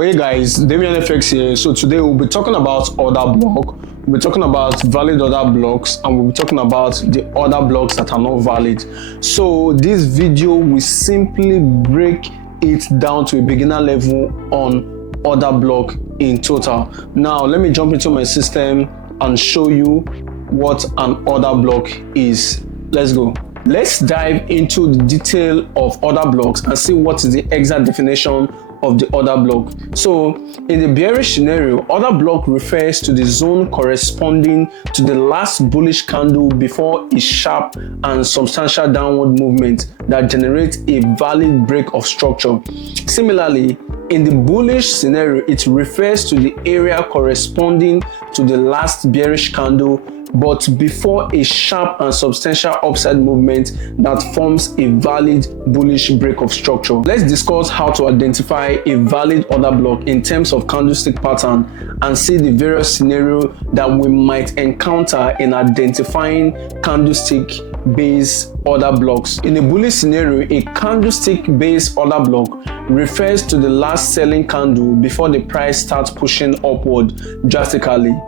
Hey guys, THEYMIANFX here. So today we'll be talking about order block, we'll be talking about valid order blocks, and we'll be talking about the order blocks that are not valid. So this video will simply break it down to a beginner level on order block in total. Now let me jump into my system and show you what an order block is. Let's go. Let's dive into the detail of order blocks and see what is the exact definition of the order block. So in the bearish scenario, order block refers to the zone corresponding to the last bullish candle before a sharp and substantial downward movement that generates a valid break of structure. Similarly, in the bullish scenario, it refers to the area corresponding to the last bearish candle but before a sharp and substantial upside movement that forms a valid bullish break of structure. Let's discuss how to identify a valid order block in terms of candlestick pattern and see the various scenarios that we might encounter in identifying candlestick based order blocks. In a bullish scenario, a candlestick based order block refers to the last selling candle before the price starts pushing upward drastically.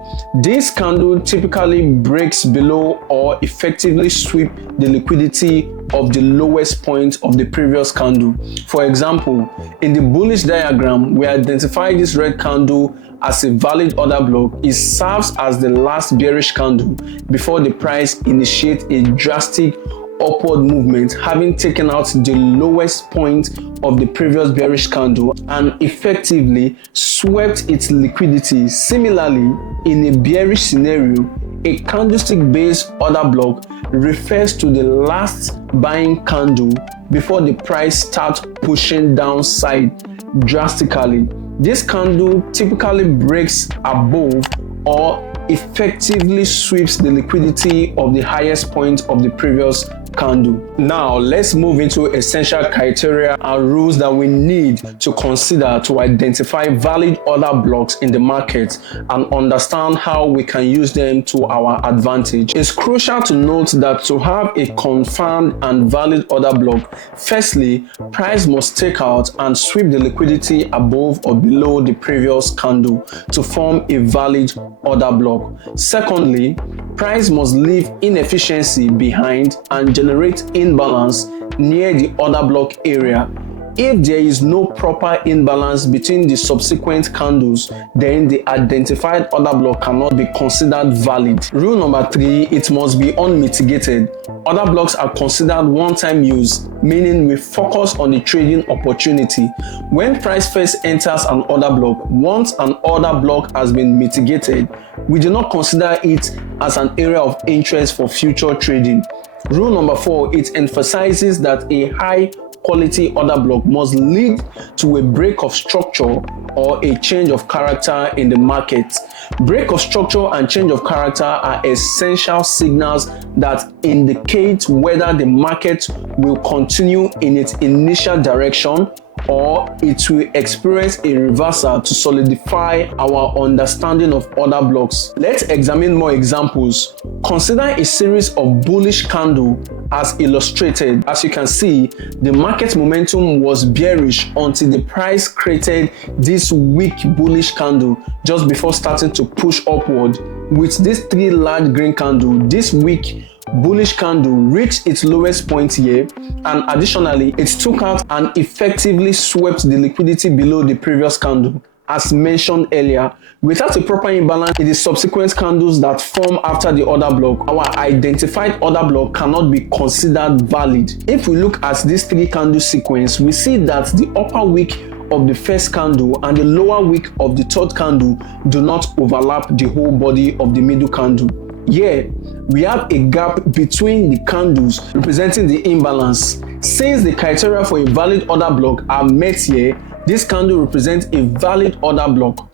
This candle typically breaks below or effectively sweep the liquidity of the lowest point of the previous candle. For example, in the bullish diagram, we identify this red candle as a valid order block. It serves as the last bearish candle before the price initiates a drastic upward movement, having taken out the lowest point of the previous bearish candle and effectively swept its liquidity. Similarly, in a bearish scenario, a candlestick based order block refers to the last buying candle before the price starts pushing downside drastically. This candle typically breaks above or effectively sweeps the liquidity of the highest point of the previous candle. Now let's move into essential criteria and rules that we need to consider to identify valid order blocks in the market and understand how we can use them to our advantage. It's crucial to note that to have a confirmed and valid order block, firstly, price must take out and sweep the liquidity above or below the previous candle to form a valid order block. Secondly, price must leave inefficiency behind and generate imbalance near the order block area. If there is no proper imbalance between the subsequent candles, then the identified order block cannot be considered valid. Rule number 3, it must be unmitigated. Order blocks are considered one-time use, meaning we focus on the trading opportunity. When price first enters an order block, once an order block has been mitigated, we do not consider it as an area of interest for future trading. Rule number 4, it emphasizes that a high quality order block must lead to a break of structure or a change of character in the market. Break of structure and change of character are essential signals that indicate whether the market will continue in its initial direction or it will experience a reversal to solidify our understanding of order blocks. Let's examine more examples. Consider a series of bullish candles as illustrated. As you can see, the market momentum was bearish until the price created this weak bullish candle just before starting to push upward. With these 3 large green candles, this weak bullish candle reached its lowest point here, and additionally it took out and effectively swept the liquidity below the previous candle. As mentioned earlier, without a proper imbalance in the subsequent candles that form after the order block, our identified order block cannot be considered valid. If we look at this 3 candle sequence, we see that the upper wick of the first candle and the lower wick of the third candle do not overlap the whole body of the middle candle. Here, we have a gap between the candles representing the imbalance. Since the criteria for a valid order block are met here, this candle represents a valid order block.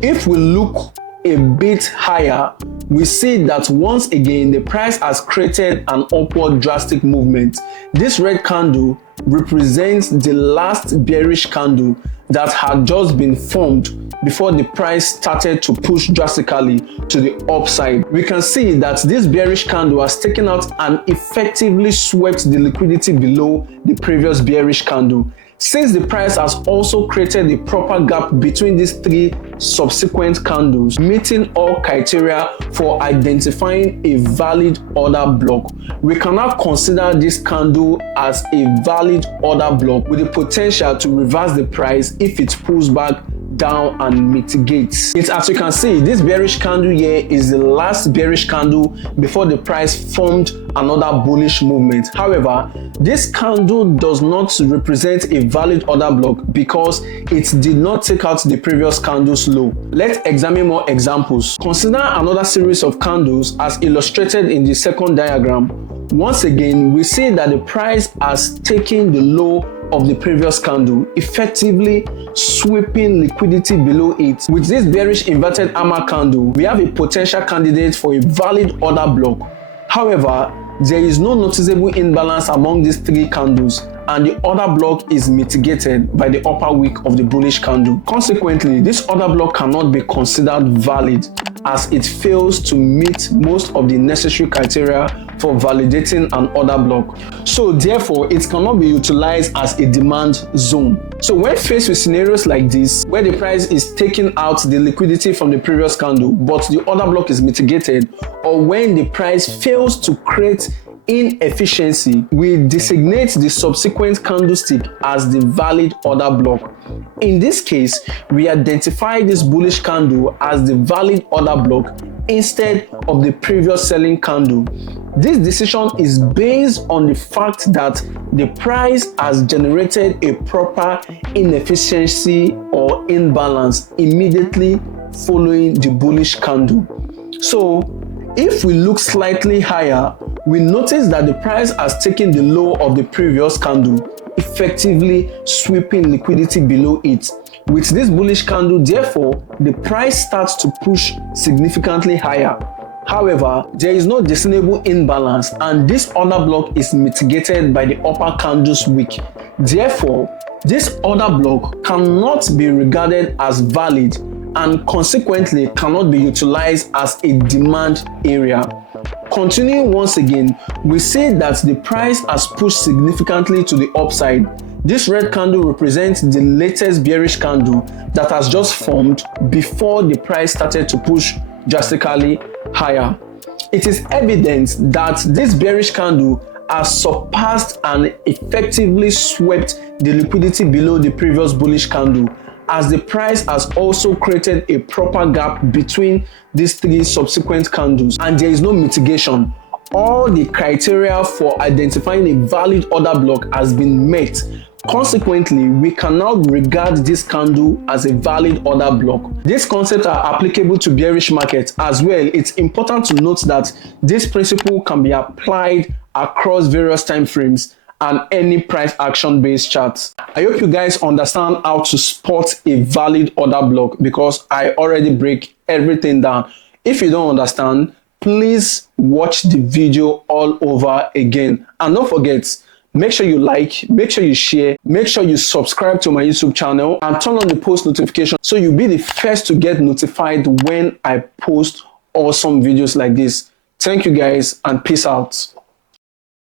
If we look a bit higher, we see that once again the price has created an upward drastic movement. This red candle represents the last bearish candle that had just been formed before the price started to push drastically to the upside. We can see that this bearish candle has taken out and effectively swept the liquidity below the previous bearish candle. Since the price has also created a proper gap between these three subsequent candles, meeting all criteria for identifying a valid order block, we can now consider this candle as a valid order block with the potential to reverse the price if it pulls back down and mitigates it. As you can see, this bearish candle here is the last bearish candle before the price formed another bullish movement. However, this candle does not represent a valid order block because it did not take out the previous candle's low. Let's examine more examples. Consider another series of candles as illustrated in the second diagram. Once again, we see that the price has taken the low of the previous candle, effectively sweeping liquidity below it. With this bearish inverted hammer candle, we have a potential candidate for a valid order block. However, there is no noticeable imbalance among these three candles, and the order block is mitigated by the upper wick of the bullish candle. Consequently, this order block cannot be considered valid as it fails to meet most of the necessary criteria for validating an order block. So therefore, it cannot be utilized as a demand zone. So when faced with scenarios like this, where the price is taking out the liquidity from the previous candle, but the order block is mitigated, or when the price fails to create inefficiency, we designate the subsequent candlestick as the valid order block. In this case, we identify this bullish candle as the valid order block instead of the previous selling candle. This decision is based on the fact that the price has generated a proper inefficiency or imbalance immediately following the bullish candle. So if we look slightly higher, we notice that the price has taken the low of the previous candle, effectively sweeping liquidity below it. With this bullish candle, therefore, the price starts to push significantly higher. However, there is no discernible imbalance, and this order block is mitigated by the upper candle's wick. Therefore, this order block cannot be regarded as valid and consequently cannot be utilized as a demand area. Continuing once again, we say that the price has pushed significantly to the upside. This red candle represents the latest bearish candle that has just formed before the price started to push drastically higher. It is evident that this bearish candle has surpassed and effectively swept the liquidity below the previous bullish candle, as the price has also created a proper gap between these three subsequent candles, and there is no mitigation. All the criteria for identifying a valid order block has been met. Consequently, we can now regard this candle as a valid order block. These concepts are applicable to bearish markets as well. It's important to note that this principle can be applied across various time frames and any price action based charts. I hope you guys understand how to spot a valid order block, because I already break everything down. If you don't understand, please watch the video all over again. And don't forget, make sure you like, make sure you share, make sure you subscribe to my YouTube channel and turn on the post notification so you'll be the first to get notified when I post awesome videos like this. Thank you guys and peace out.